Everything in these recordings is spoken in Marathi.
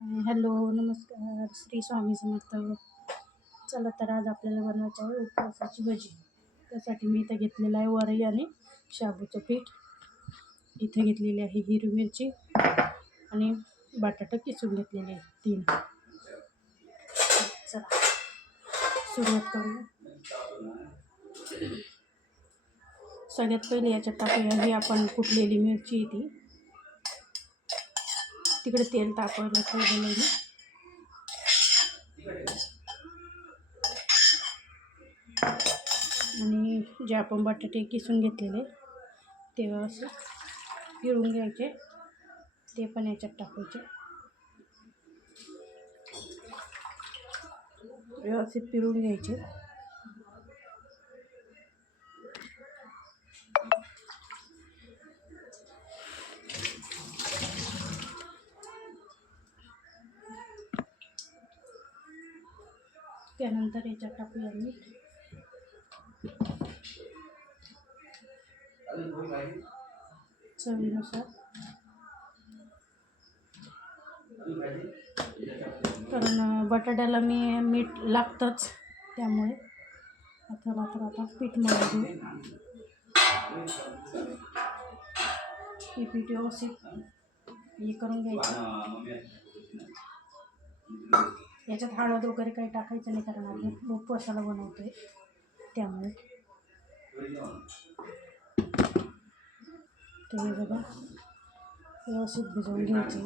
हॅलो नमस्कार. श्री स्वामी समर्थ. चला तर आज आपल्याला बनवायचं आहे उपवासाची भजी. त्यासाठी मी इथं घेतलेलं आहे वरई आणि शाबूचं पीठ. इथे घेतलेली आहे हिरवी मिरची आणि बटाटा किसून घेतलेले आहे तीन. चला सुरुवात करूया. सगळ्यात पहिले याच्यात टाकूया. ही आपण कुटलेली मिरची आहे ती. तिकडे तेल तापवायला ठेवलेलं आहे आणि जे आपण बटाटे किसून घेतलेले ते व्यवस्थित पिळून घ्यायचे. ते पण याच्यात टाकायचे. व्यवस्थित पिळून घ्यायचे. त्यानंतर याच्यात टाकूया मीठ. चवीनुसार. कारण बटाट्याला मी मीठ लागतंच त्यामुळे. आता मात्र आता पीठ मळून घेऊ. हे पीठ व्यवस्थित हे करून घ्यायचं. याच्यात हळद वगैरे काही टाकायचं नाही कारण आपण उपवासाला बनवतो आहे त्यामुळे. ते बघा व्यवस्थित भिजवून घ्यायचे.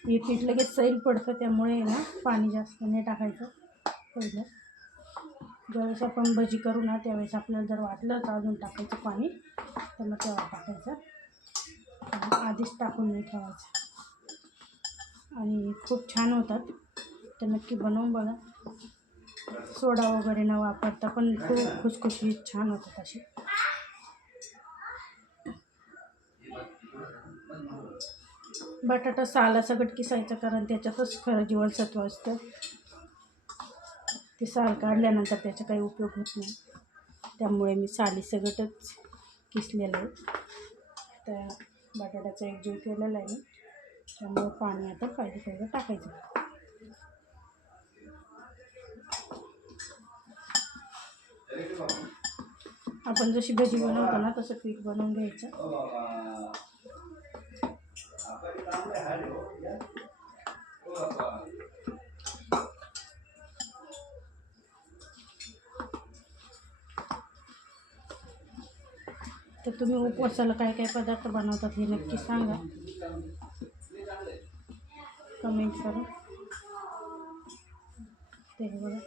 हे पीठ लगेच सैल पडतं त्यामुळे ना पाणी जास्त नाही टाकायचं पहिलं. ज्यावेळेस आपण भजी करू ना त्यावेळेस आपल्याला जर वाटलं तर अजून टाकायचं पाणी तर मग तेव्हा टाकायचं. आधीच टाकून नाही ठेवायचं. आणि खूप छान होतात. तर नक्की बनवून बघा. सोडा वगैरे न वापरता पण खूप खुसखुशीत छान होतात असे. बटाटा साला सगट किसायचं कारण त्याच्यातच खरं जीवनसत्व असतं. ते साल काढल्यानंतर त्याचा काही उपयोग होत नाही. त्यामुळे मी साली सगटच किसलेलं आहे. त्या बटाट्याचा एक जीव केलेला आहे मी. त्यामुळे पाणी आता पाहिजे तेवढं टाकायचं. आपण जशी भजी बनवतो ना तसं पीठ बनवून घ्यायचं. तर तुम्ही उपवासाला काय काय पदार्थ बनवतात हे नक्की सांगा. कमेंट करून ते हे बघा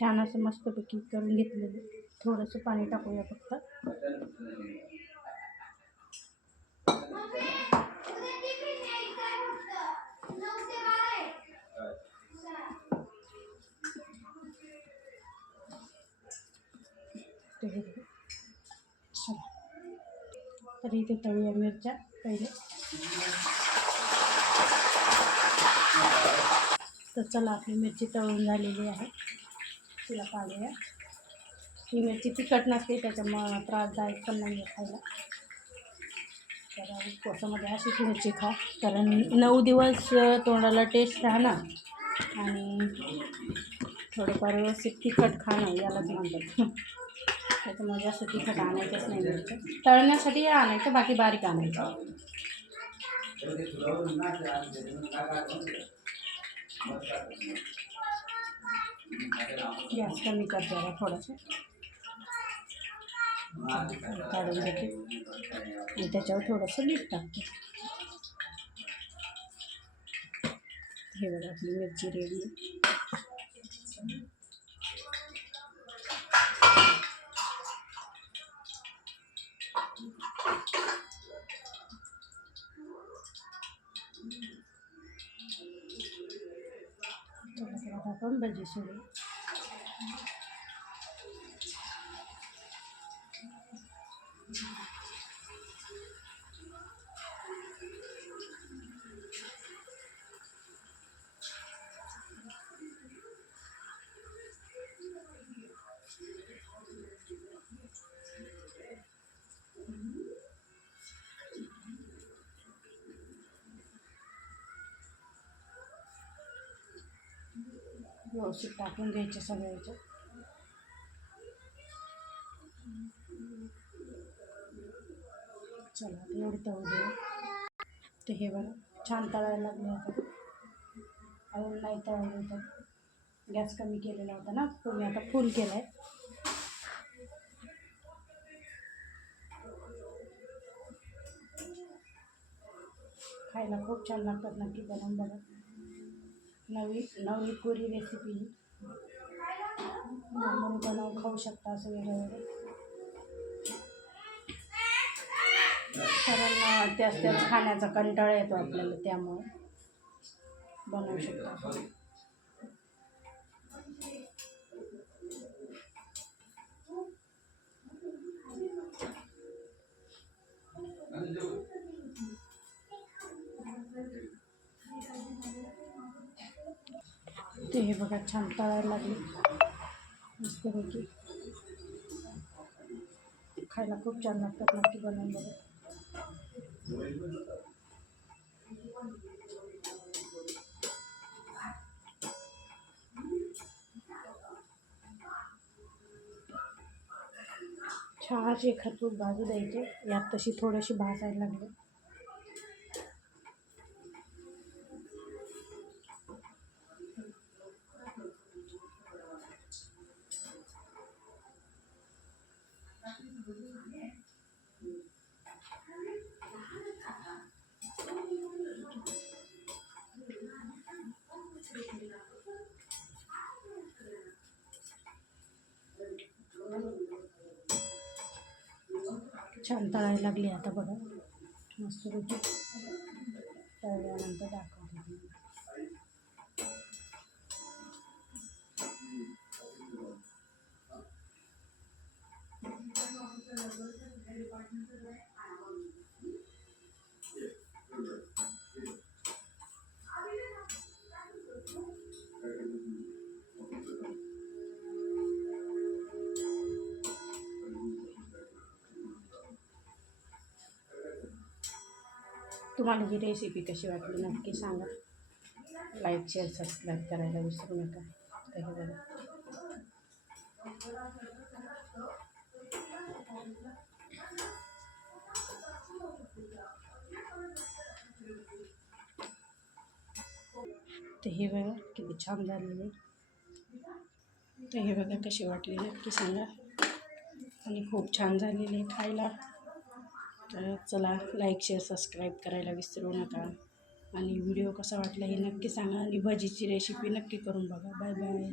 छान असं मस्तपैकी करून घेतलेलं थोडंसं पाणी टाकूया फक्त. चला तर चला आपली मिरची तळून झालेली आहे. तिला काढूया ही मिरची तिखट नसते त्रासदायक पण नाही आहे खायला. तर उपवासामध्ये अशीच मिरची खा कारण नऊ दिवस तोंडाला टेस्ट राहणार. आणि थोडंफार व्यवस्थित तिखट खाणं यालाच म्हणतात. त्याच्यामुळे जास्त तिखट आणायचंच नाही मिरच्या तळण्यासाठी आणायचं, बाकी बारीक आणायचं. गॅस कमी कर जरा थोडंसं काढून घेते आणि त्याच्यावर थोडंसं मीठ टाकते हे बघा आपली मिरची रेडी चला तर व्यवस्थित टाकून घ्यायचे सगळ्याचे. चला एवढं एवढी तळू दे ते हे बरं छान तळायला लागले आता. अजून नाही तळलं होतं. गॅस कमी केलेला होता ना तुम्ही आता फुल केला आहे खायला खूप छान लागतात नक्की बनवून बघा नवी नवी पुरी रेसिपी म्हणून बनवून खाऊ शकता असं वेगळं वेगळं. कारण त्याच त्याच खाण्याचा कंटाळा येतो आपल्याला त्यामुळे. बनवू शकता. हे बघा छान तळायला लागली. मस्तपैकी खायला खूप छान लागतात नक्की बनवून बघा चहाचे खरपूस भाजू द्यायचे. यात तशी थोडीशी भाजायला लागली. छान तळायला लागली आता बघा मस्त रोटी तळल्यानंतर दाखवते तुम्हाला. तुम्हाला ही रेसिपी कशी वाटली नक्की सांगा. लाईक शेअर सबस्क्राईब करायला विसरू नका. तर हे बघा. तर हे बघा किती छान झालेले तर हे बघा कशी वाटली नक्की सांगा. आणि खूप छान झालेली खायला. तर चला लाईक शेअर सबस्क्राईब करायला विसरू नका. आणि व्हिडिओ कसा वाटला हे नक्की सांगा आणि भजीची रेसिपी नक्की करून बघा. Bye bye.